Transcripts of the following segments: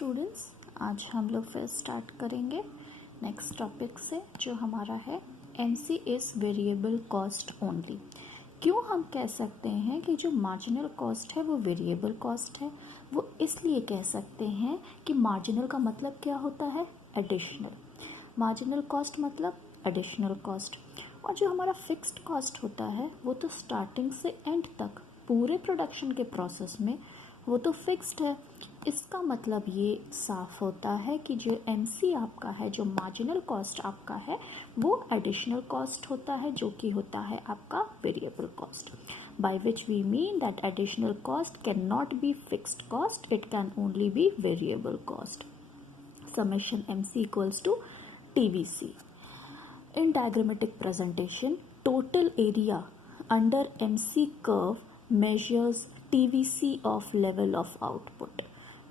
Students, आज हम लोग फिर स्टार्ट करेंगे नेक्स्ट टॉपिक से, जो हमारा है MC is variable cost only. क्यों हम कह सकते हैं कि जो मार्जिनल कॉस्ट है वो वेरिएबल कॉस्ट है? वो इसलिए कह सकते हैं कि मार्जिनल का मतलब क्या होता है? एडिशनल। मार्जिनल कॉस्ट मतलब एडिशनल कॉस्ट। और जो हमारा फिक्स्ड कॉस्ट होता है वो तो स्टार्टिंग से एंड तक पूरे प्रोडक्शन के प्रोसेस में वो तो फिक्स्ड है। इसका मतलब ये साफ होता है कि जो MC आपका है, जो मार्जिनल कॉस्ट आपका है, वो एडिशनल कॉस्ट होता है, जो कि होता है आपका variable cost, by which we mean that additional cost cannot be fixed cost, it can only be variable cost. Summation MC equals to TVC. In diagrammatic presentation, total area under MC curve measures TVC of level of output.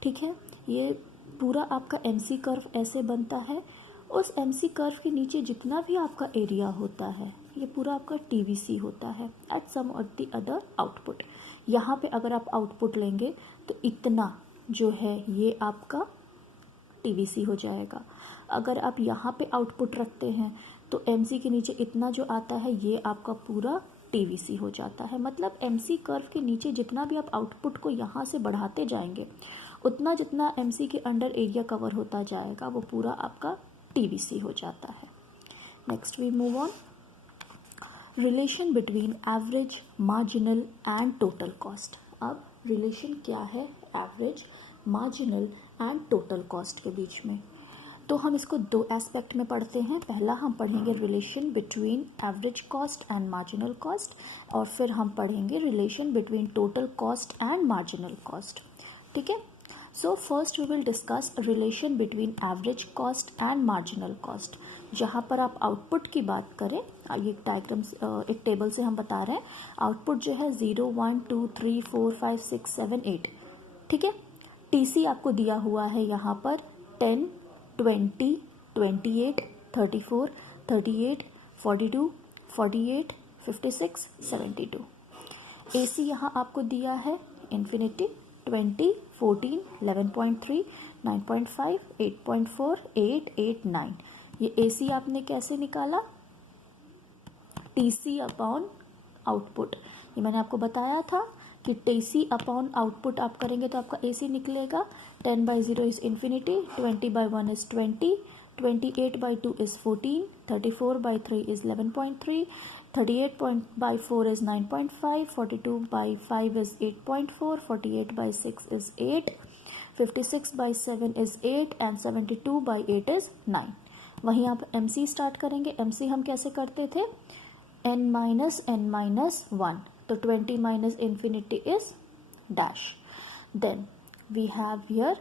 ठीक है, ये पूरा आपका MC curve ऐसे बनता है। उस MC curve के नीचे जितना भी आपका एरिया होता है ये पूरा आपका TVC होता है एट सम और द अदर आउटपुट। यहाँ पे अगर आप आउटपुट लेंगे तो इतना जो है ये आपका TVC हो जाएगा। अगर आप यहाँ पे आउटपुट रखते हैं तो MC के नीचे इतना जो आता है ये आपका पूरा TVC हो जाता है। मतलब MC कर्व के नीचे जितना भी आप आउटपुट को यहाँ से बढ़ाते जाएंगे उतना जितना MC के अंडर एरिया कवर होता जाएगा वो पूरा आपका TVC हो जाता है। Next we move on. Relation between average, marginal and total cost. अब रिलेशन क्या है average, marginal and total cost के बीच में? तो हम इसको दो एस्पेक्ट में पढ़ते हैं। पहला हम पढ़ेंगे relation between average cost and marginal cost, और फिर हम पढ़ेंगे relation between total cost and marginal cost. ठीक है, so first we will discuss relation between average cost and marginal cost. जहाँ पर आप आउटपुट की बात करें, ये डायग्राम एक टेबल से हम बता रहे हैं, आउटपुट जो है 0 1 2 3 4 5 6 7 8। ठीक है, TC आपको दिया हुआ है यहाँ पर 10 20 28 34 38 42 48 56 72। AC यहाँ आपको दिया है इन्फिनिटी 20 14 11.3 9.5 8.4 8 8 9। ये AC आपने कैसे निकाला? TC upon output. ये मैंने आपको बताया था कि TC अपॉन आउटपुट आप करेंगे तो आपका AC निकलेगा। 10/0 is infinity, 20/1 is 20, 28/2 is 14, 34/3 is 11.3, 38/4 is 9.5, 42/5 is 8.4, 48/6 is 8, 56/7 is 8 and 72/8 is 9। वहीं आप MC स्टार्ट करेंगे। MC हम कैसे करते थे? n-1, तो 20 माइनस infinity is dash. Then we have here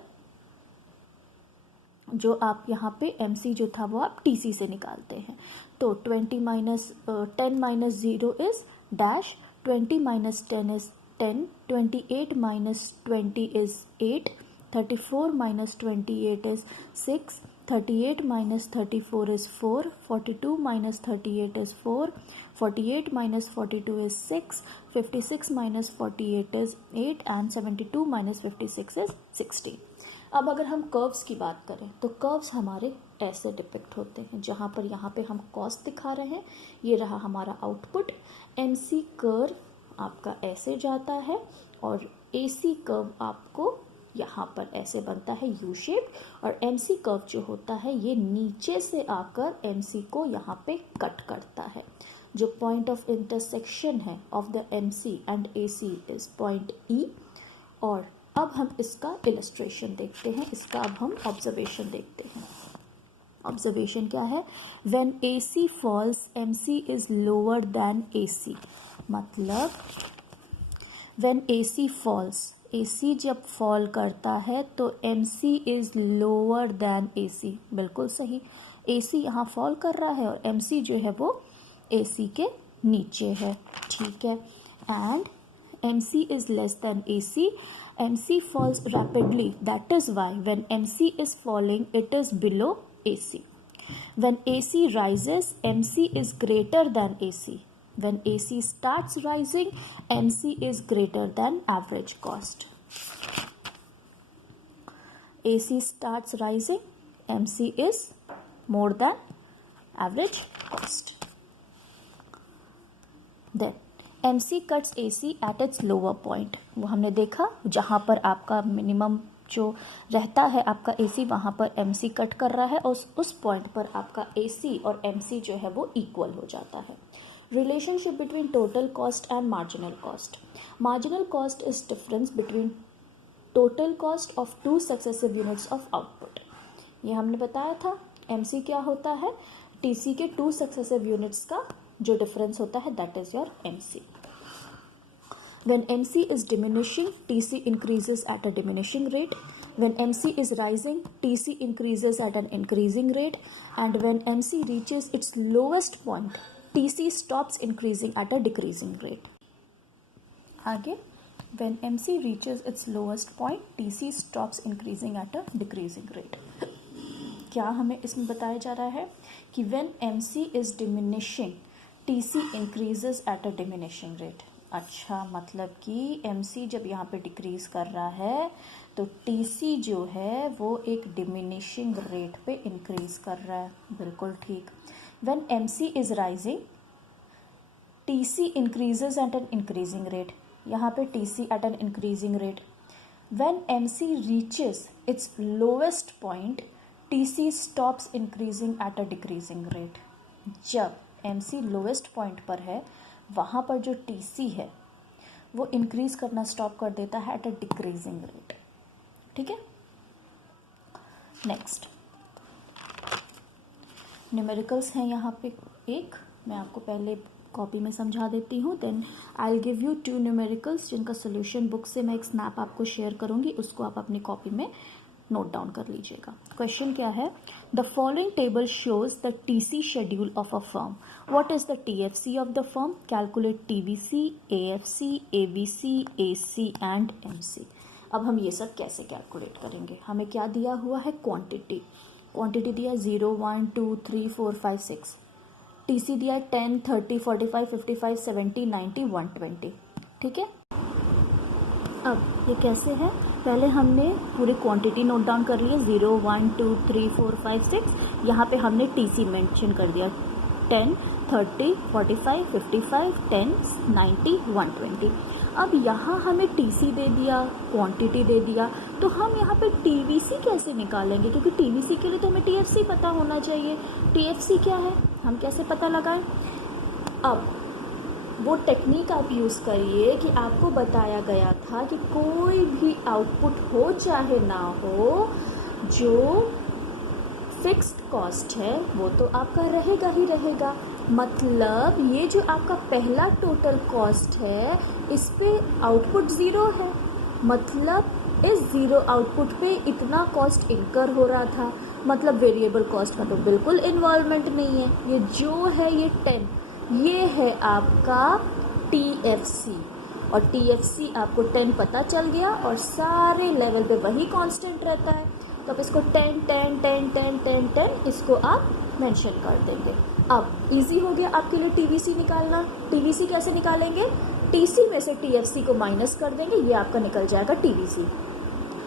जो आप यहाँ पे MC जो था वो आप TC से निकालते हैं। तो 10 minus 0 is dash, 20 minus 10 is 10, 28 minus 20 is 8, 34 minus 28 is 6, 38 minus 34 is 4, 42 minus 38 is 4, 48 minus 42 is 6, 56 minus 48 is 8 and 72 minus 56 is 16। अब अगर हम कर्व्स की बात करें तो कर्व्स हमारे ऐसे डिपिक्ट होते हैं, जहाँ पर यहाँ पे हम कॉस्ट दिखा रहे हैं, ये रहा हमारा आउटपुट। MC कर्व आपका ऐसे जाता है और AC कर्व आपको यहाँ पर ऐसे बनता है यू शेप, और MC कर्व जो होता है ये नीचे से आकर MC को यहाँ पे कट करता है। जो पॉइंट ऑफ इंटरसेक्शन है of the MC and AC is point E। और अब हम इसका इलस्ट्रेशन देखते हैं, इसका अब हम ऑब्जर्वेशन देखते हैं। ऑब्जर्वेशन क्या है? When AC falls MC is lower than AC। मतलब व्हेन AC फॉल्स, AC जब फॉल करता है तो MC is lower than AC। बिल्कुल सही, AC यहाँ फॉल कर रहा है और MC जो है वो AC के नीचे है। ठीक है, and MC is less than AC, MC falls rapidly, that is why when MC is falling it is below AC। When AC rises MC is greater than AC. When AC starts rising, MC is greater than average cost. AC starts rising, MC is more than average cost. Then MC cuts AC at its lower point. वो हमने देखा जहाँ पर आपका minimum जो रहता है आपका AC, वहाँ पर MC कट कर रहा है और उस पॉइंट पर आपका AC और MC जो है वो इक्वल हो जाता है. Relationship between total cost and marginal cost. Marginal cost is difference between total cost of two successive units of output. ये हमने बताया था. MC क्या होता है? TC के टू सक्सेसिव यूनिट्स का जो डिफरेंस होता है, that is your MC. When MC is diminishing, TC increases at a diminishing rate. When MC is rising, TC increases at an increasing rate. And when MC reaches its lowest point, TC stops increasing at a decreasing rate. आगे, when MC reaches its lowest point, TC stops increasing at a decreasing rate. क्या हमें इसमें बताया जा रहा है कि when MC is diminishing, TC increases at a diminishing rate. अच्छा, मतलब कि MC जब यहाँ पे डिक्रीज कर रहा है तो TC जो है वो एक डिमिनिशिंग रेट पे इंक्रीज कर रहा है. बिल्कुल ठीक. When MC is rising, TC increases at an increasing rate. यहाँ पे TC at an increasing rate. When MC reaches its lowest point, TC stops increasing at a decreasing rate. जब MC lowest point पर है वहाँ पर जो TC है वो इंक्रीज करना स्टॉप कर देता है एट अ डिक्रीजिंग रेट. ठीक है. नेक्स्ट न्यूमेरिकल्स हैं यहाँ पे एक. मैं आपको पहले कॉपी में समझा देती हूँ. Then I will give you 2 numericals जिनका सोल्यूशन बुक से मैं एक स्नैप आपको शेयर करूँगी. उसको आप अपनी कॉपी में नोट डाउन कर लीजिएगा. क्वेश्चन क्या है? The following table shows the TC schedule of a firm. What is the TFC of the firm? Calculate TBC, AFC, ABC, AC and MC. अब हम ये सब कैसे कैलकुलेट करेंगे? हमें क्या दिया हुआ है? क्वांटिटी. क्वांटिटी दिया 0, 1, 2, 3, 4, 5, 6. TC दिया 10, 30, 45, 55, 70, 90, 120. ठीक है. अब ये कैसे है? पहले हमने पूरी क्वांटिटी नोट डाउन कर ली है. 0, 1, 2, 3, 4, 5, 6. यहाँ पे हमने TC मेंशन कर दिया 10, 30, 45, 55, 10, 90, 120. अब यहाँ हमें TC दे दिया, क्वांटिटी दे दिया, तो हम यहाँ पे TVC कैसे निकालेंगे? क्योंकि TVC के लिए तो हमें TFC पता होना चाहिए. TFC क्या है? हम कैसे पता लगाएं? अब वो टेक्निक आप यूज़ करिए कि आपको बताया गया था कि कोई भी आउटपुट हो चाहे ना हो, जो फिक्स्ड कॉस्ट है वो तो आपका रहेगा ही रहेगा. मतलब ये जो आपका पहला टोटल कॉस्ट है इस पे आउटपुट ज़ीरो है. मतलब इस ज़ीरो आउटपुट पे इतना कॉस्ट इनकर हो रहा था. मतलब वेरिएबल कॉस्ट का तो बिल्कुल इन्वॉल्वमेंट नहीं है. ये जो है ये 10, ये है आपका TFC. और TFC आपको 10 पता चल गया और सारे लेवल पे वही कांस्टेंट रहता है. तो आप इसको 10, 10, 10, 10, 10, 10 इसको आप मेंशन कर देंगे. अब इजी हो गया आपके लिए TVC निकालना. TVC कैसे निकालेंगे? TC में से TFC को माइनस कर देंगे, ये आपका निकल जाएगा TVC.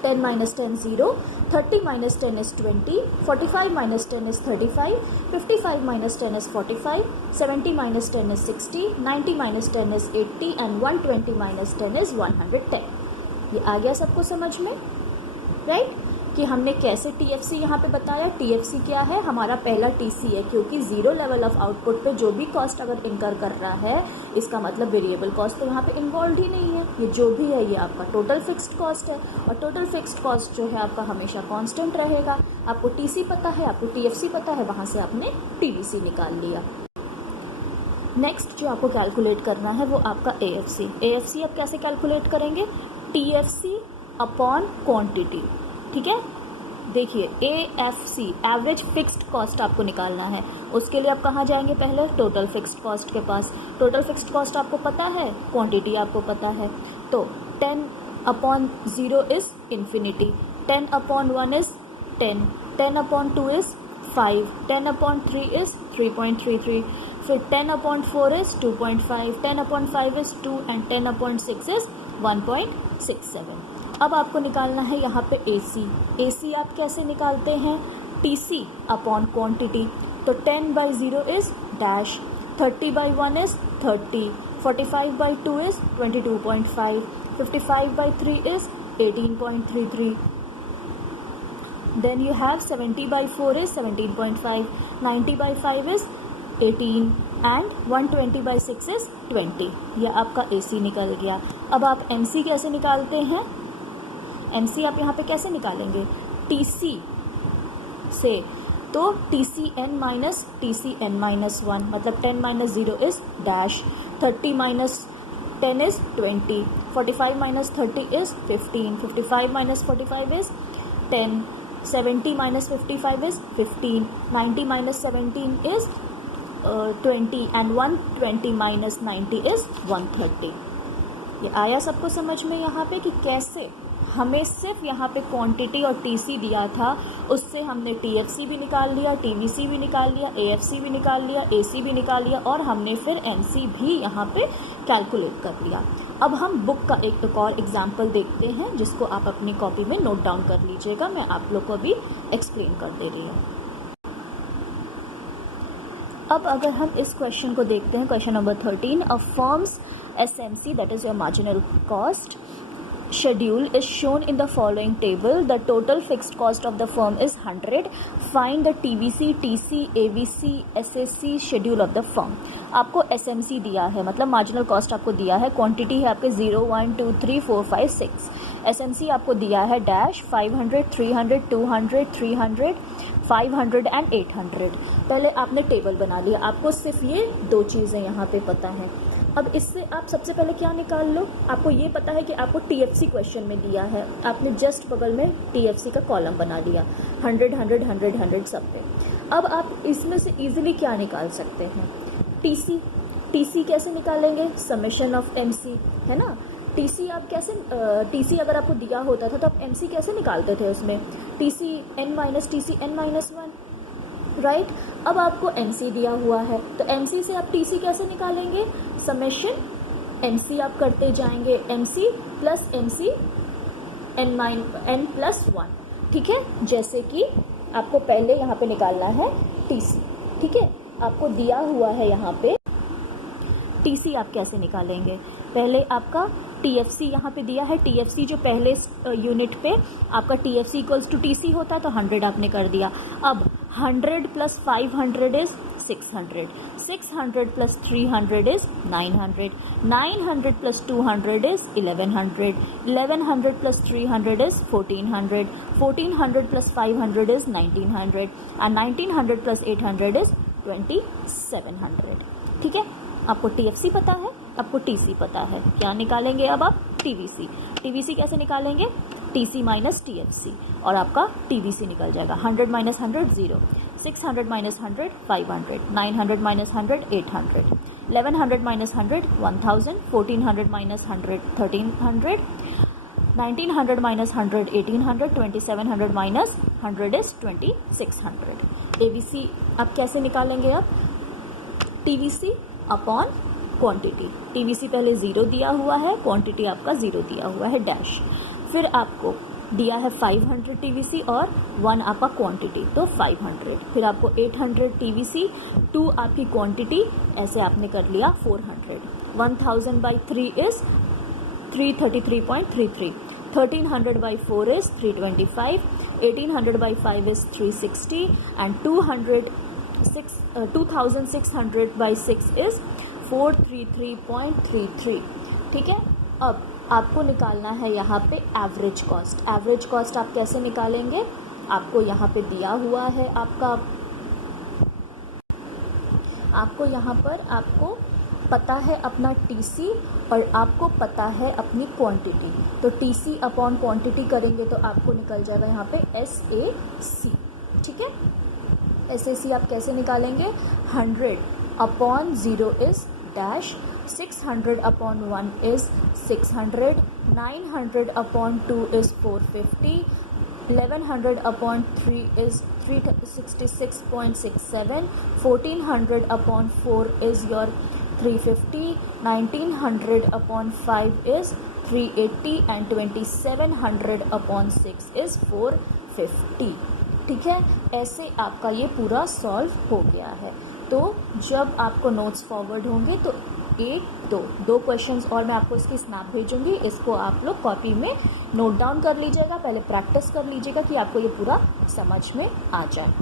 10 minus 10 0, 30 minus 10 is 20, 45 minus 10 is 35, 55 minus 10 is 45, 70 minus 10 is 60, 90 minus 10 is 80 and 120 minus 10 is 110. ये आ गया सबको समझ में, राइट? कि हमने कैसे TFC यहाँ पे बताया. TFC क्या है? हमारा पहला TC है, क्योंकि ज़ीरो लेवल ऑफ आउटपुट पे जो भी कॉस्ट अगर इनकर कर रहा है इसका मतलब वेरिएबल कॉस्ट तो यहाँ पे इन्वॉल्व ही नहीं है. ये जो भी है ये आपका टोटल फिक्स्ड कॉस्ट है और टोटल फिक्स्ड कॉस्ट जो है आपका हमेशा कांस्टेंट रहेगा. आपको TC पता है, आपको TFC पता है, वहाँ से आपने TVC निकाल लिया. नेक्स्ट जो आपको कैलकुलेट करना है वो आपका AFC. AFC आप कैसे कैलकुलेट करेंगे? TFC upon quantity. ठीक है. देखिए AFC एवरेज फिक्स्ड कॉस्ट आपको निकालना है. उसके लिए आप कहाँ जाएंगे? पहले टोटल फिक्स्ड कॉस्ट के पास. टोटल फिक्स्ड कॉस्ट आपको पता है, क्वांटिटी आपको पता है. तो 10 upon 0 is infinity, 10 upon 1 is 10, 10 upon 2 is 5, 10 upon 3 is 3.33, फिर 10 upon 4 is 2.5, 10 upon 5 is 2 and 10 upon 6 is 1.67. अब आपको निकालना है यहाँ पे AC। AC आप कैसे निकालते हैं? TC upon quantity. तो 10/0 is dash, 30/1 is 30, 45/2 is 22.5, 55/3 is 18.33. Then you have 70/4 is 17.5, 90/5 is 18 and 120/6 is 20. यह आपका AC निकल गया। अब आप MC कैसे निकालते हैं? MC आप यहाँ पे कैसे निकालेंगे? TC से, तो TCn माइनस TCn-1, मतलब 10 - 0 is dash, 30 - 10 is 20, 45 - 30 is 15, 55 - 45 is 10, 70 - 55 is 15, 90 - 17 is 20 and 120 - 90 is 130. ये आया सबको समझ में यहाँ पे कि कैसे हमें सिर्फ यहाँ पे क्वांटिटी और टीसी दिया था, उससे हमने टीएफसी भी निकाल लिया, टीवीसी भी निकाल लिया, एएफसी भी निकाल लिया, एसी भी निकाल लिया और हमने फिर एनसी भी यहाँ पे कैलकुलेट कर लिया। अब हम बुक का एक और एग्जाम्पल देखते हैं जिसको आप अपनी कॉपी में नोट डाउन कर लीजिएगा। मैं आप लोग को अभी एक्सप्लेन कर दे रही हूँ। अब अगर हम इस क्वेश्चन को देखते हैं, question number 13, a firms SMC that is your marginal cost schedule is shown in the following table. The total fixed cost of the firm is 100. Find the TVC, TC, AVC, SAC schedule of the firm. आपको SMC दिया है, मतलब marginal cost आपको दिया है, quantity है आपके 0, 1, 2, 3, 4, 5, 6। SMC आपको दिया है डैश 500, 300, 200, 300, 500 एंड 800। पहले आपने टेबल बना लिया, आपको सिर्फ ये दो चीज़ें यहाँ पे पता है। अब इससे आप सबसे पहले क्या निकाल लो, आपको ये पता है कि आपको टीएफसी क्वेश्चन में दिया है, आपने जस्ट बगल में टीएफसी का कॉलम बना लिया, 100, 100, 100, 100 सब पे। अब आप इसमें से इजीली क्या निकाल सकते हैं? टीसी। टीसी कैसे निकालेंगे? समेशन ऑफ एमसी, है ना। टीसी आप कैसे, टीसी अगर आपको दिया होता था तो आप एमसी कैसे निकालते थे? उसमें TC n minus TC n-1, right. अब आपको एमसी दिया हुआ है तो एमसी से आप टीसी कैसे निकालेंगे? समेशन एमसी आप करते जाएंगे, एमसी प्लस एमसी n+1, ठीक है। जैसे कि आपको पहले यहाँ पे निकालना है टीसी, ठीक है। आपको दिया हुआ है यहाँ पे टीसी, आप कैसे निकालेंगे? पहले आपका टीएफसी यहाँ पे दिया है, टीएफसी जो पहले यूनिट पे आपका टीएफसी इक्वल्स टू टीसी होता है तो 100 आपने कर दिया। अब 100 + 500 is 600, 600 + 300 is 900, 900 + 200 is 1100, 1100 + 300 is 1400, 1400 + 500 is 1900 and 1900 + 800 is 2700, ठीक है। आपको टीएफसी पता है, आपको टीसी पता है, क्या निकालेंगे अब आप? टीवीसी। टीवीसी कैसे निकालेंगे? टीसी माइनस टीएफसी और आपका टीवीसी निकल जाएगा। 100 - 100 0, 600 - 100 500, 900 - 100 800, 1100 - 100 1000, 1400 - 100 1300, 1900 - 100 1800, 2700 - 100 इज 2600। एबीसी आप कैसे निकालेंगे? अब टीवीसी अपॉन क्वांटिटी। टीवीसी पहले 0 दिया हुआ है, क्वांटिटी आपका 0 दिया हुआ है डैश, फिर आपको दिया है 500 टीवीसी और 1 आपका क्वांटिटी तो 500, फिर आपको 800 टीवीसी, 2 आपकी क्वांटिटी, ऐसे आपने कर लिया 400। 1000/3 is 333.33, 1300/4 is 325, 1800/5 is 360 and 2600/6 is 433.33, ठीक है। अब आपको निकालना है यहाँ पे एवरेज कॉस्ट। एवरेज कॉस्ट आप कैसे निकालेंगे? आपको यहाँ पे दिया हुआ है आपको यहाँ पर आपको पता है अपना टीसी और आपको पता है अपनी क्वांटिटी, तो टीसी अपॉन क्वांटिटी करेंगे तो आपको निकल जाएगा यहाँ पे एसएसी, ठीक है। एसएसी आप कैसे निकालेंगे? 100/0 is dash, 600/1 is 600, 900/2 is 450, 1100/3 is 366.67, 1400/4 is your 350, 1900/5 is 380 and 2700 upon 6 is 450। ठीक है, ऐसे आपका ये पूरा सॉल्व हो गया है। तो जब आपको नोट्स फॉरवर्ड होंगे तो दो क्वेश्चंस और मैं आपको इसकी स्नैप भेजूंगी, इसको आप लोग कॉपी में नोट डाउन कर लीजिएगा, पहले प्रैक्टिस कर लीजिएगा कि आपको ये पूरा समझ में आ जाए।